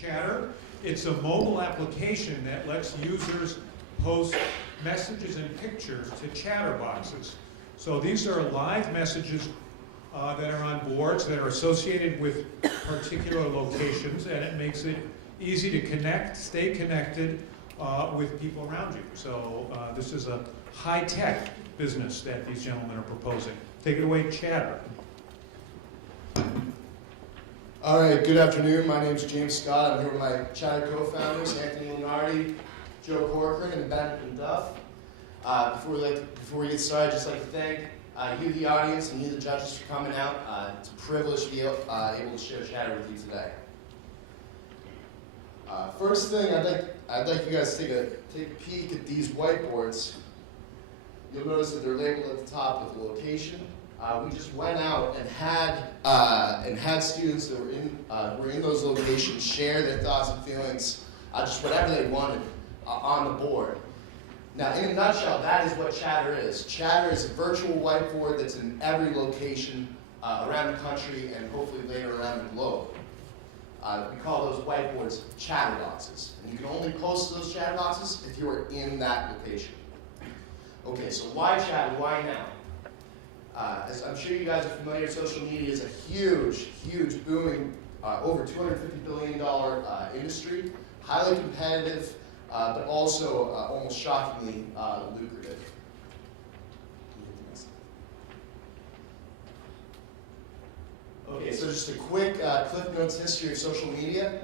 Chatter. It's a mobile application that lets users post messages and pictures to chatter boxes. So these are live messages that are on boards that are associated with particular locations, and it makes it easy to connect, stay connected with people around you. So this is a high-tech business that these gentlemen are proposing. Take it away, Chatter. All right, good afternoon. My name is James Scott. I'm here with my Chatter co-founders, Anthony Lunardi, Joe Corcoran, and Ben Duff. Before we get started, I'd just like to thank you, the audience, and you, the judges, for coming out. It's a privilege to be able to share Chatter with you today. First thing, I'd like you guys to take a peek at these whiteboards. You'll notice that they're labeled at the top with location. We just went out and had students that were in those locations share their thoughts and feelings, just whatever they wanted, on the board. Now, in a nutshell, that is what Chatter is. Chatter is a virtual whiteboard that's in every location around the country and hopefully later around the globe. We call those whiteboards chatter boxes. And you can only post those chatter boxes if you are in that location. Okay, so why Chatter? Why now? As I'm sure you guys are familiar, social media is a huge, booming, over $250 billion industry, highly competitive, but also almost shockingly lucrative. Okay, so just a quick Cliff Notes history of social media.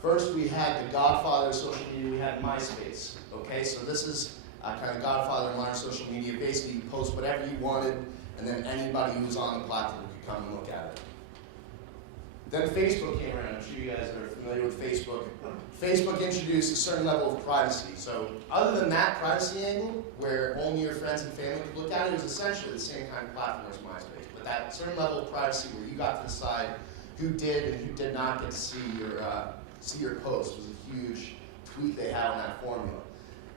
First, we had the godfather of social media, we had MySpace. Okay, so this is kind of godfather of modern social media. Basically, you post whatever you wanted, and then anybody who was on the platform could come and look at it. Then Facebook came around. I'm sure you guys are familiar with Facebook. Facebook introduced a certain level of privacy. So other than that privacy angle, where only your friends and family could look at it, it was essentially the same kind of platform as MySpace. But that certain level of privacy where you got to decide who did and who did not get to see your post was a huge tweak they had on that formula.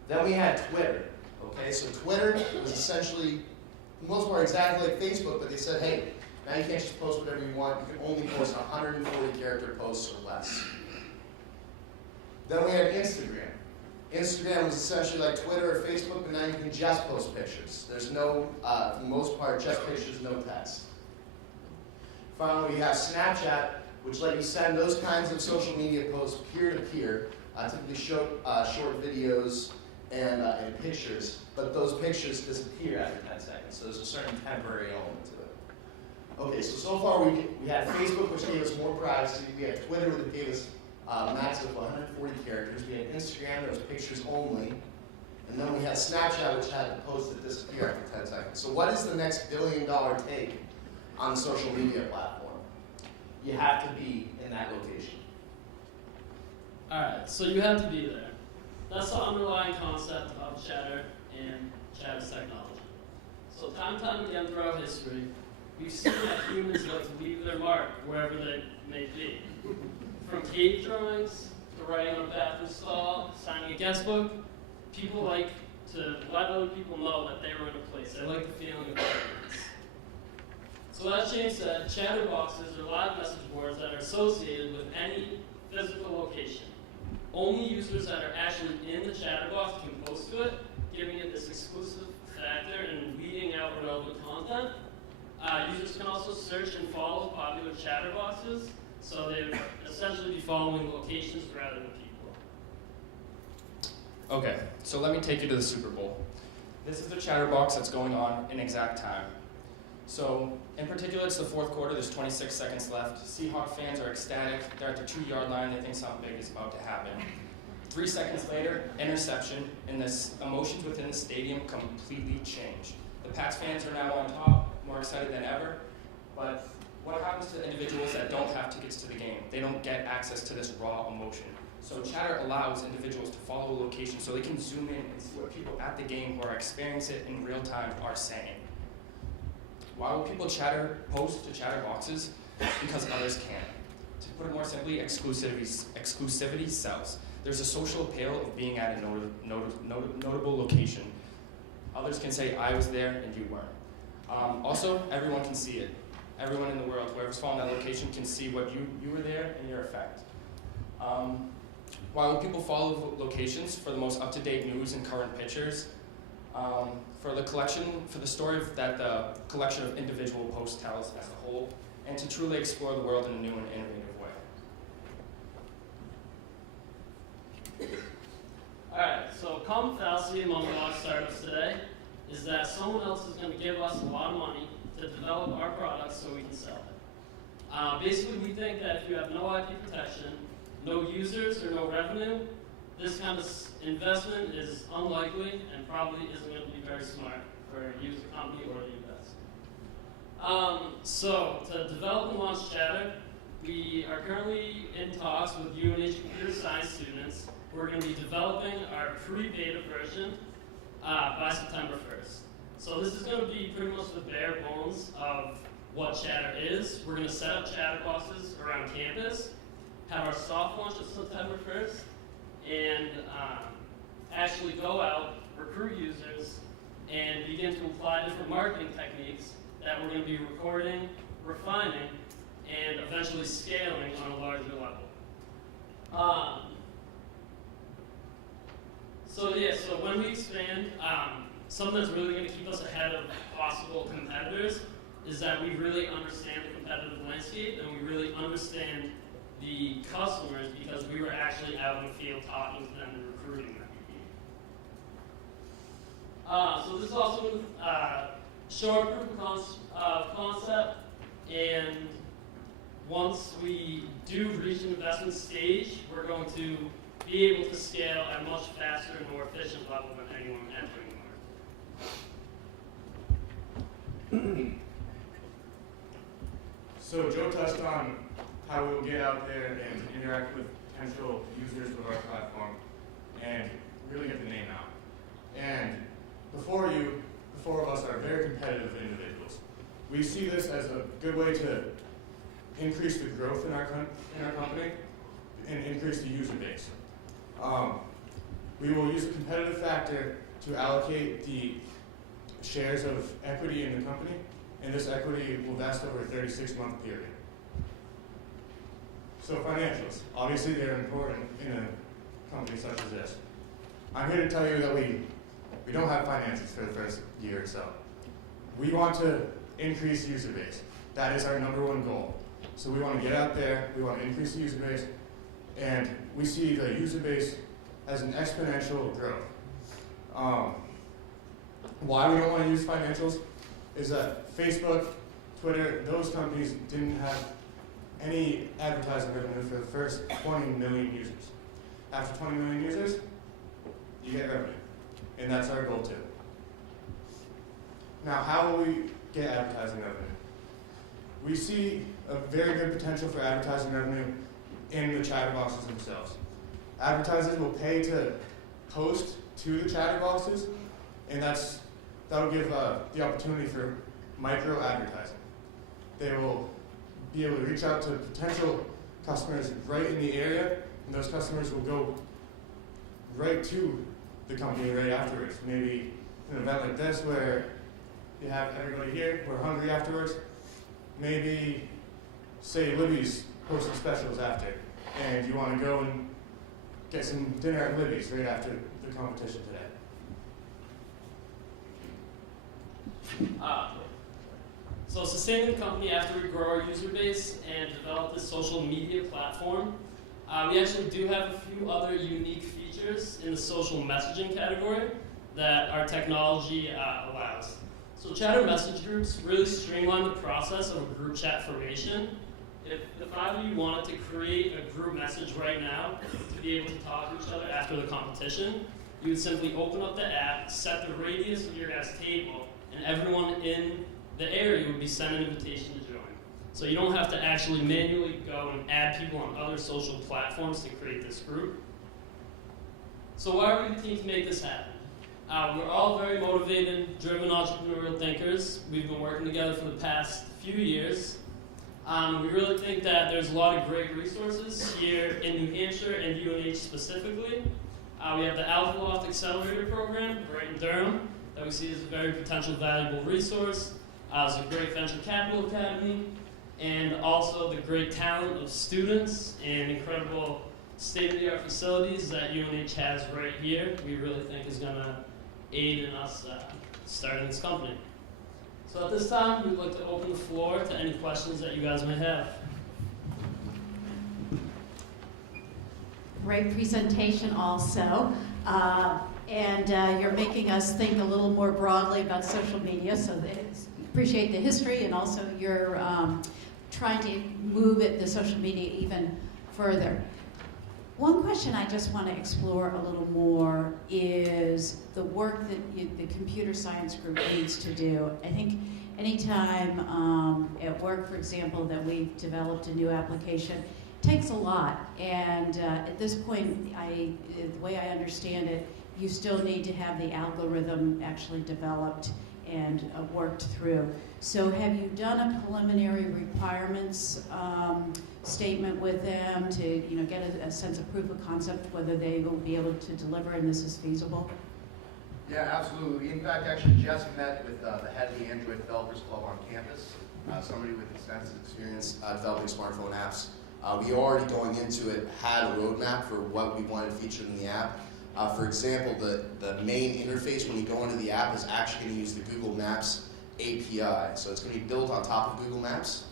Then we had Twitter. Okay, so Twitter was essentially, for the most part, exactly like Facebook, but they said, hey, now you can't just post whatever you want. You can only post 140 character posts or less. Then we had Instagram. Instagram was essentially like Twitter or Facebook, but now you can just post pictures. There's no, for the most part, just pictures, no text. Finally, we have Snapchat, which let you send those kinds of social media posts peer-to-peer, typically short videos and pictures, but those pictures disappear after 10 seconds, so there's a certain temporary element to it. Okay, so far we had Facebook, which gave us more privacy. We had Twitter, which gave us a max of 140 characters. We had Instagram, that was pictures only. And then we had Snapchat, which had the posts that disappear after 10 seconds. So what is the next billion-dollar take on the social media platform? You have to be in that location. Alright, so you have to be there. That's the underlying concept of Chatter and Chatter's technology. So time and time again throughout history, we've seen that humans like to leave their mark wherever they may be. From cave drawings to writing on a bathroom stall, signing a guest book, people like to let other people know that they were in a place. They like the feeling of presence. So that James said, chatter boxes are live message boards that are associated with any physical location. Only users that are actually in the chatter box can post to it, giving it this exclusive factor and weeding out relevant content. Users can also search and follow popular chatter boxes, so they would essentially be following locations rather than people. Okay, so let me take you to the Super Bowl. This is the chatter box that's going on in exact time. So, in particular, it's the fourth quarter, there's 26 seconds left. Seahawks fans are ecstatic, they're at the 2-yard line, they think something big is about to happen. 3 seconds later, interception, and the emotions within the stadium completely change. The Pats fans are now on top, more excited than ever, but what happens to individuals that don't have tickets to the game? They don't get access to this raw emotion. So Chatter allows individuals to follow a location so they can zoom in and see what people at the game who are experiencing it in real time are saying. Why will people post to chatter boxes? Because others can. To put it more simply, exclusivity sells. There's a social appeal of being at a notable location. Others can say, I was there and you weren't. Also, everyone can see it. Everyone in the world, whoever's following that location, can see what you were there and your effect. Why will people follow locations? For the most up-to-date news and current pictures. For the story that the collection of individual posts tells as a whole, and to truly explore the world in a new and innovative way. Alright, so a common fallacy among a lot of startups today is that someone else is going to give us a lot of money to develop our products so we can sell it. Basically, we think that if you have no IP protection, no users, or no revenue, this kind of investment is unlikely and probably isn't going to be very smart for you as a company or to invest. So, to develop and launch Chatter, we are currently in talks with UNH computer science students. We're going to be developing our pre-beta version by September 1st. So this is going to be pretty much the bare bones of what Chatter is. We're going to set up Chatter boxes around campus, have our soft launch on September 1st, and actually go out, recruit users, and begin to apply different marketing techniques that we're going to be recording, refining, and eventually scaling on a larger level. So when we expand, something that's really going to keep us ahead of possible competitors is that we really understand the competitive landscape and we really understand the customers because we were actually out in the field talking to them and recruiting them. So this is also going to show our proof of concept, and once we do reach an investment stage, we're going to be able to scale at a much faster and more efficient level than anyone entering the market. So Joe touched on how we'll get out there and interact with potential users of our platform and really get the name out. And the four of us are very competitive individuals. We see this as a good way to increase the growth in our company and increase the user base. We will use a competitive factor to allocate the shares of equity in the company, and this equity will vest over a 36-month period. So financials, obviously they're important in a company such as this. I'm here to tell you that we don't have finances for the first year or so. We want to increase user base. That is our #1 goal. So we want to get out there, we want to increase the user base, and we see the user base as an exponential growth. Why we don't want to use financials is that Facebook, Twitter, those companies didn't have any advertising revenue for the first 20 million users. After 20 million users, you get revenue. And that's our goal too. Now, how will we get advertising revenue? We see a very good potential for advertising revenue in the chatterboxes themselves. Advertisers will pay to post to the chatterboxes, and that will give the opportunity for micro advertising. They will be able to reach out to potential customers right in the area, and those customers will go right to the company right afterwards. Maybe an event like this where you have everybody here, we're hungry afterwards. Maybe, say, Libby's posting specials after, and you want to go and get some dinner at Libby's right after the competition today. So sustaining the company after we grow our user base and develop this social media platform, we actually do have a few other unique features in the social messaging category that our technology allows. So Chatter message groups really streamline the process of a group chat formation. If either of you wanted to create a group message right now to be able to talk to each other after the competition, you would simply open up the app, set the radius of your guys' table, and everyone in the area would be sent an invitation to join. So you don't have to actually manually go and add people on other social platforms to create this group. So why are we the team to make this happen? We're all very motivated, driven entrepreneurial thinkers. We've been working together for the past few years. We really think that there's a lot of great resources here in New Hampshire and UNH specifically. We have the Alpha Loft Accelerator Program right in Durham that we see as a very potential valuable resource. There's a great venture capital academy, and also the great talent of students and incredible state-of-the-art facilities that UNH has right here, we really think is going to aid in us starting this company. So at this time, we'd like to open the floor to any questions that you guys may have. Great presentation also. You're making us think a little more broadly about social media, so appreciate the history, and also you're trying to move the social media even further. One question I just want to explore a little more is the work that the computer science group needs to do. I think anytime at work, for example, that we've developed a new application, it takes a lot. And at this point, the way I understand it, you still need to have the algorithm actually developed and worked through. So have you done a preliminary requirements statement with them to get a sense of proof of concept, whether they will be able to deliver and this is feasible? Yeah, absolutely. We, in fact, actually just met with the head of the Android Developers Club on campus, somebody with extensive experience developing smartphone apps. We already going into it had a roadmap for what we wanted featured in the app. For example, the main interface when you go into the app is actually going to use the Google Maps API. So it's going to be built on top of Google Maps.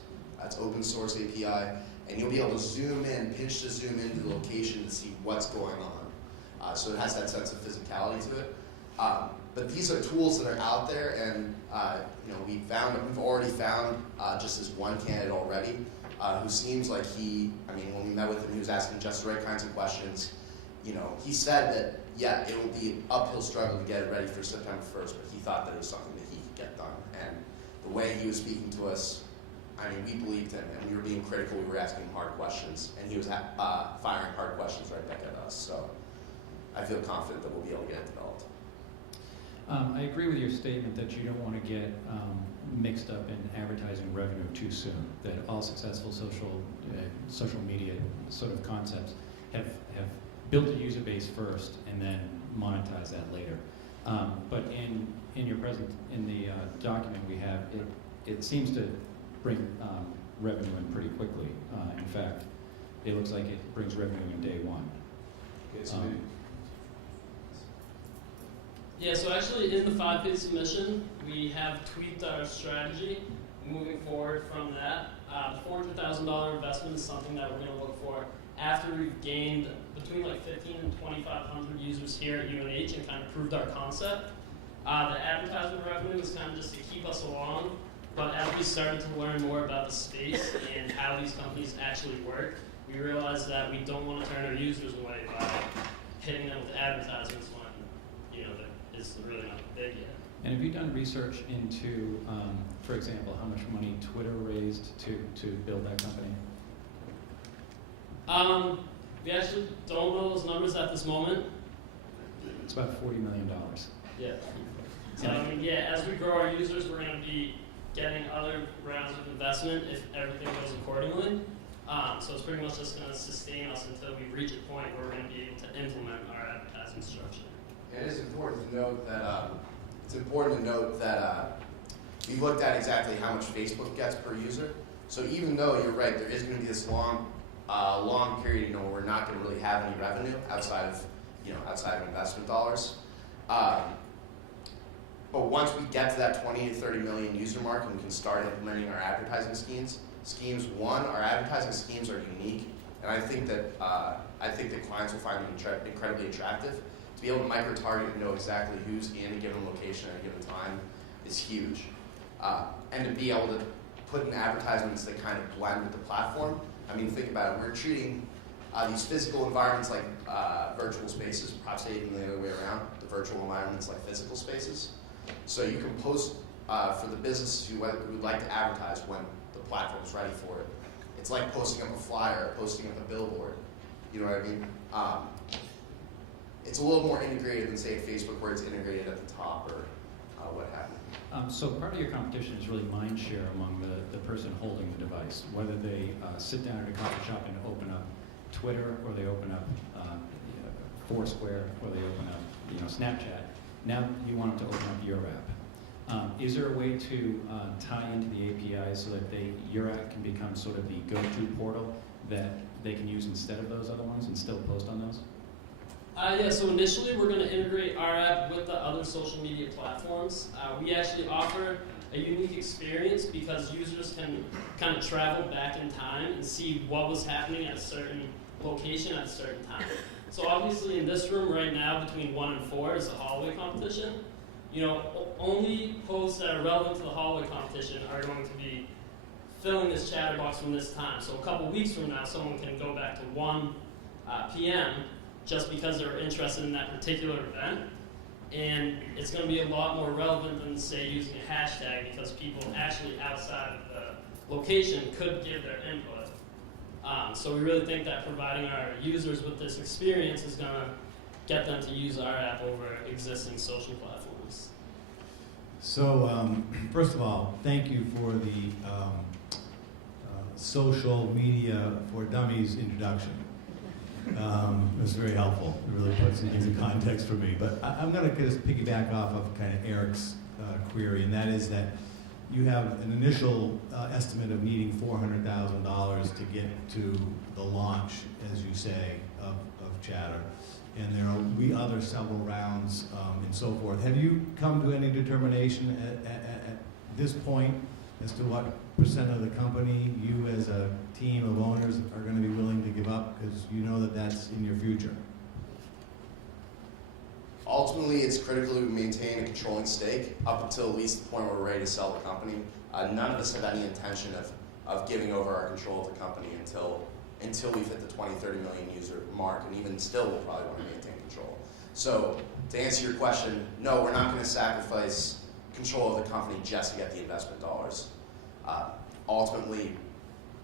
That's open source API. And you'll be able to zoom in, pinch to zoom into the location to see what's going on. So it has that sense of physicality to it. But these are tools that are out there, and we've already found just this one candidate already who seems like when we met with him, he was asking just the right kinds of questions. He said that, yeah, it will be an uphill struggle to get it ready for September 1st, but he thought that it was something that he could get done. And the way he was speaking to us, we believed him, and we were being critical. We were asking him hard questions, and he was firing hard questions right back at us. So I feel confident that we'll be able to get it developed. I agree with your statement that you don't want to get mixed up in advertising revenue too soon, that all successful social media sort of concepts have built a user base first and then monetize that later. But in the document we have, it seems to bring revenue in pretty quickly. In fact, it looks like it brings revenue in day one. Yeah, so actually in the 5-page submission, we have tweaked our strategy moving forward from that. The $400,000 investment is something that we're going to look for after we've gained between like 15 and 2,500 users here at UNH and kind of proved our concept. The advertisement revenue is kind of just to keep us along, but as we started to learn more about the space and how these companies actually work, we realized that we don't want to turn our users away by hitting them with advertisements when it's really not big yet. And have you done research into, for example, how much money Twitter raised to build that company? We actually don't know those numbers at this moment. It's about $40 million. Yeah. So as we grow our users, we're going to be getting other rounds of investment if everything goes accordingly. So it's pretty much just going to sustain us until we reach a point where we're going to be able to implement our advertising structure. It is important to note that we looked at exactly how much Facebook gets per user. So even though you're right, there is going to be this long period, where we're not going to really have any revenue outside of investment dollars. But once we get to that 20 to 30 million user mark and we can start implementing our advertising schemes, our advertising schemes are unique, and I think that clients will find them incredibly attractive. To be able to micro-target and know exactly who's in a given location at a given time is huge. And to be able to put in advertisements that kind of blend with the platform. Think about it. We're treating these physical environments like virtual spaces, perhaps even the other way around, the virtual environments like physical spaces. So you can post for the businesses who would like to advertise when the platform is ready for it. It's like posting up a flyer, posting up a billboard. You know what I mean? It's a little more integrated than, say, Facebook, where it's integrated at the top or what have you. So part of your competition is really mind share among the person holding the device, whether they sit down at a coffee shop and open up Twitter, or they open up Foursquare, or they open up Snapchat. Now you want them to open up your app. Is there a way to tie into the API so that your app can become sort of the go-to portal that they can use instead of those other ones and still post on those? Yeah, so initially we're going to integrate our app with the other social media platforms. We actually offer a unique experience because users can kind of travel back in time and see what was happening at a certain location at a certain time. So obviously in this room right now, between 1 and 4 is the Holloway competition. You know, only posts that are relevant to the Holloway competition are going to be filling this chatterbox from this time. So a couple weeks from now, someone can go back to 1 p.m. just because they're interested in that particular event. And it's going to be a lot more relevant than, say, using a hashtag because people actually outside of the location could give their input. So we really think that providing our users with this experience is going to get them to use our app over existing social platforms. So, first of all, thank you for the social media for dummies introduction. It was very helpful. It really puts it into context for me. But I'm going to just piggyback off of kind of Eric's query, and that is that you have an initial estimate of needing $400,000 to get to the launch, as you say, of Chatter. And there will be other several rounds and so forth. Have you come to any determination at this point as to what percent of the company you as a team of owners are going to be willing to give up because you know that that's in your future? Ultimately, it's critical to maintain a controlling stake up until at least the point where we're ready to sell the company. None of us have any intention of giving over our control of the company until we've hit the 20, 30 million user mark, and even still we'll probably want to maintain control. So to answer your question, no, we're not going to sacrifice control of the company just to get the investment dollars. Ultimately,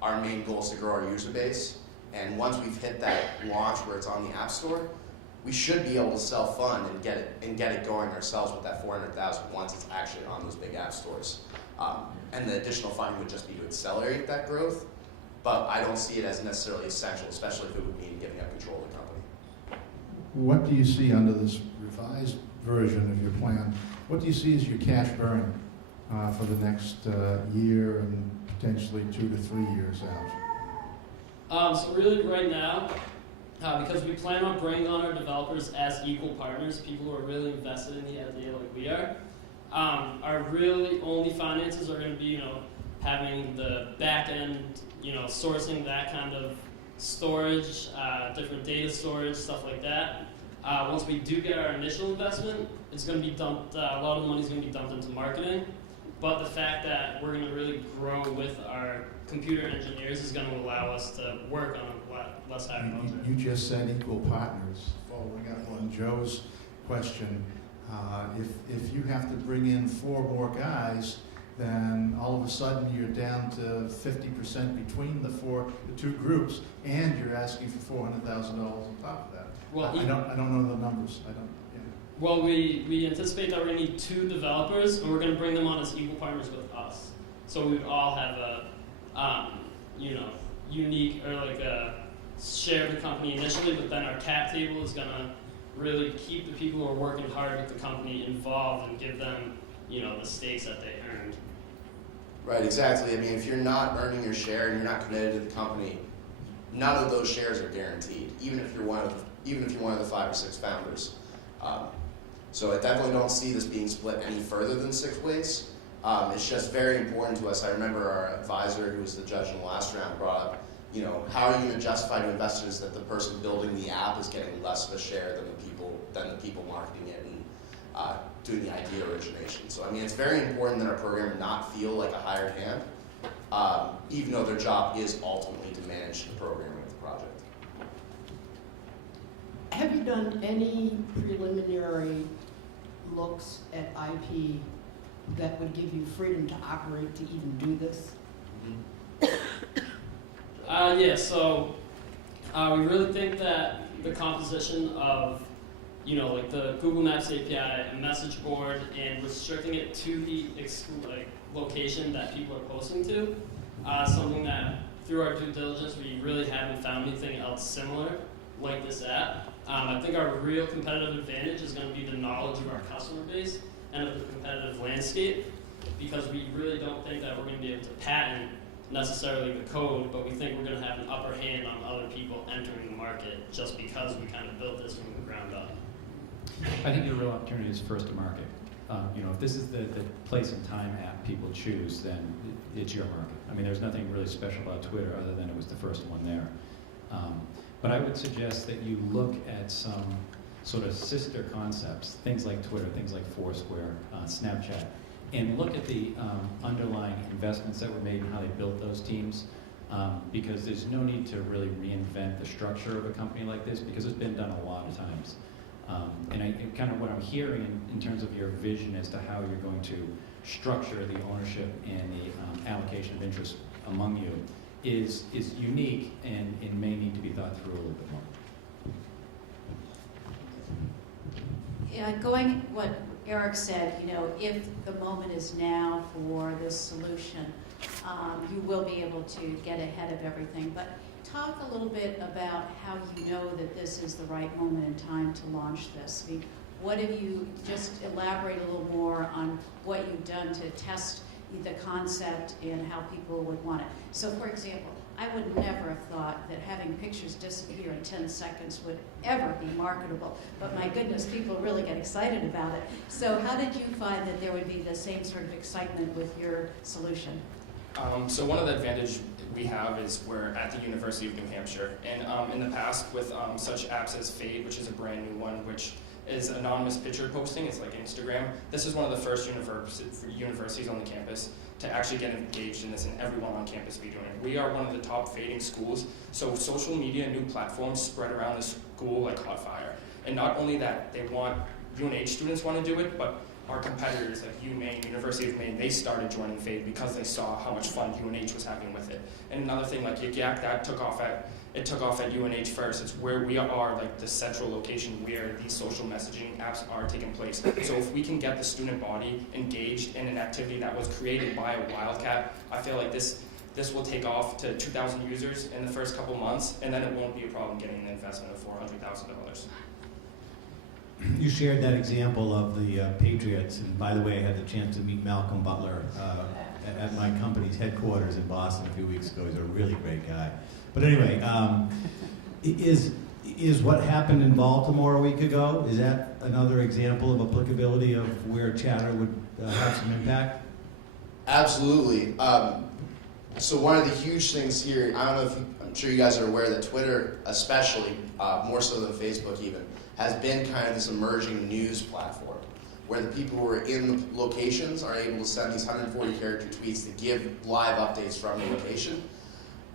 our main goal is to grow our user base, and once we've hit that launch where it's on the App Store, we should be able to self-fund and get it going ourselves with that 400,000 once it's actually on those big app stores. And the additional funding would just be to accelerate that growth, but I don't see it as necessarily essential, especially if it would mean giving up control of the company. What do you see under this revised version of your plan? What do you see as your cash burn for the next year and potentially 2 to 3 years out? So really right now, because we plan on bringing on our developers as equal partners, people who are really invested in the idea like we are, our really only finances are going to be, having the back end, sourcing that kind of storage, different data storage, stuff like that. Once we do get our initial investment, it's going to be dumped, a lot of the money is going to be dumped into marketing. But the fact that we're going to really grow with our computer engineers is going to allow us to work on a less higher budget. You just said equal partners. Following up on Joe's question, if you have to bring in 4 more guys, then all of a sudden you're down to 50% between the 2 groups, and you're asking for $400,000 on top of that. Well, I don't know the numbers. Well, we anticipate that we're going to need 2 developers, and we're going to bring them on as equal partners with us. So we would all have a, unique or like a share of the company initially, but then our cap table is going to really keep the people who are working hard with the company involved and give them, the stakes that they earned. Right, exactly. I mean, if you're not earning your share and you're not committed to the company, none of those shares are guaranteed, even if you're one of the 5 or 6 founders. So I definitely don't see this being split any further than 6 ways. It's just very important to us. I remember our advisor, who was the judge in the last round, brought up, how are you going to justify to investors that the person building the app is getting less of a share than the people marketing it and doing the idea origination. So I mean, it's very important that our program not feel like a hired hand, even though their job is ultimately to manage the programming of the project. Have you done any preliminary looks at IP that would give you freedom to operate to even do this? So we really think that the composition of, like the Google Maps API, a message board, and restricting it to the location that people are posting to, something that through our due diligence we really haven't found anything else similar like this app. I think our real competitive advantage is going to be the knowledge of our customer base and of the competitive landscape, because we really don't think that we're going to be able to patent necessarily the code, but we think we're going to have an upper hand on other people entering the market just because we kind of built this from the ground up. I think the real opportunity is first to market. If this is the place and time app people choose, then it's your market. I mean, there's nothing really special about Twitter other than it was the first one there. But I would suggest that you look at some sort of sister concepts, things like Twitter, things like Foursquare, Snapchat, and look at the underlying investments that were made and how they built those teams. Because there's no need to really reinvent the structure of a company like this because it's been done a lot of times. And kind of what I'm hearing in terms of your vision as to how you're going to structure the ownership and the allocation of interest among you is unique and may need to be thought through a little bit more. Yeah, going what Eric said, if the moment is now for this solution, you will be able to get ahead of everything. But talk a little bit about how you know that this is the right moment in time to launch this. I mean, what have you, just elaborate a little more on what you've done to test the concept and how people would want it. So for example, I would never have thought that having pictures disappear in 10 seconds would ever be marketable. But my goodness, people really get excited about it. So how did you find that there would be the same sort of excitement with your solution? So one of the advantages we have is we're at the University of New Hampshire. And in the past with such apps as Fade, which is a brand new one, which is anonymous picture posting, it's like Instagram. This is one of the first universities on the campus to actually get engaged in this and everyone on campus be doing it. We are one of the top fading schools, so social media, new platforms spread around the school like hot fire. And not only that, they want, UNH students want to do it, but our competitors like UMaine, University of Maine, they started joining Fade because they saw how much fun UNH was having with it. And another thing like Yik Yak, that took off at UNH first. It's where we are, like the central location where these social messaging apps are taking place. So if we can get the student body engaged in an activity that was created by a wildcat, I feel like this will take off to 2,000 users in the first couple months, and then it won't be a problem getting an investment of $400,000. You shared that example of the Patriots, and by the way, I had the chance to meet Malcolm Butler at my company's headquarters in Boston a few weeks ago. He's a really great guy. But anyway, is what happened in Baltimore a week ago, is that another example of applicability of where chatter would have some impact? Absolutely. So one of the huge things here, I don't know if I'm sure you guys are aware that Twitter, especially, more so than Facebook even, has been kind of this emerging news platform where the people who are in the locations are able to send these 140 character tweets that give live updates from the location.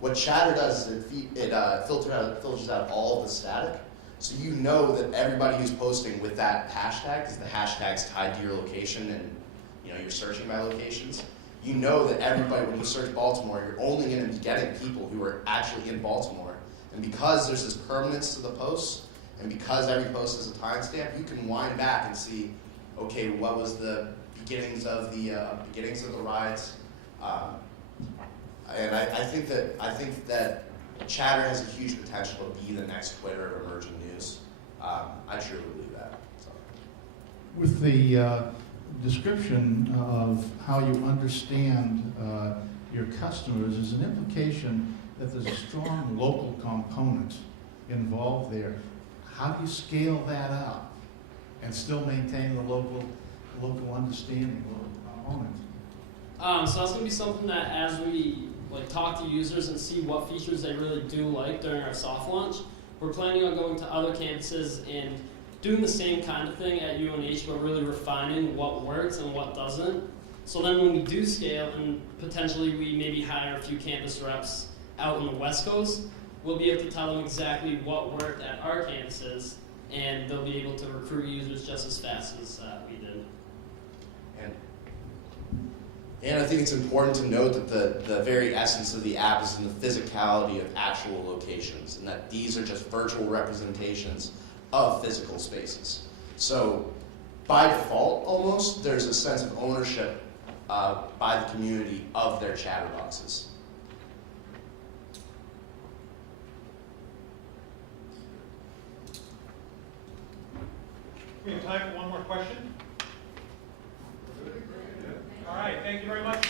What Chatter does is it filters out all of the static, so you know that everybody who's posting with that hashtag, because the hashtag's tied to your location and you're searching by locations, you know that everybody, when you search Baltimore, you're only going to be getting people who are actually in Baltimore. And because there's this permanence to the posts, and because every post has a timestamp, you can wind back and see, okay, what was the beginnings of the rides. And I think that Chatter has a huge potential to be the next Twitter of emerging news. I truly believe that. So. With the description of how you understand your customers, is an implication that there's a strong local component involved there. How do you scale that up and still maintain the local understanding, local component? So that's going to be something that as we talk to users and see what features they really do like during our soft launch, we're planning on going to other campuses and doing the same kind of thing at UNH, but really refining what works and what doesn't. So then when we do scale and potentially we maybe hire a few campus reps out on the West Coast, we'll be able to tell them exactly what worked at our campuses, and they'll be able to recruit users just as fast as we did. And I think it's important to note that the very essence of the app is in the physicality of actual locations, and that these are just virtual representations of physical spaces. So by default, almost, there's a sense of ownership by the community of their chatterboxes. We have time for one more question. All right, thank you very much.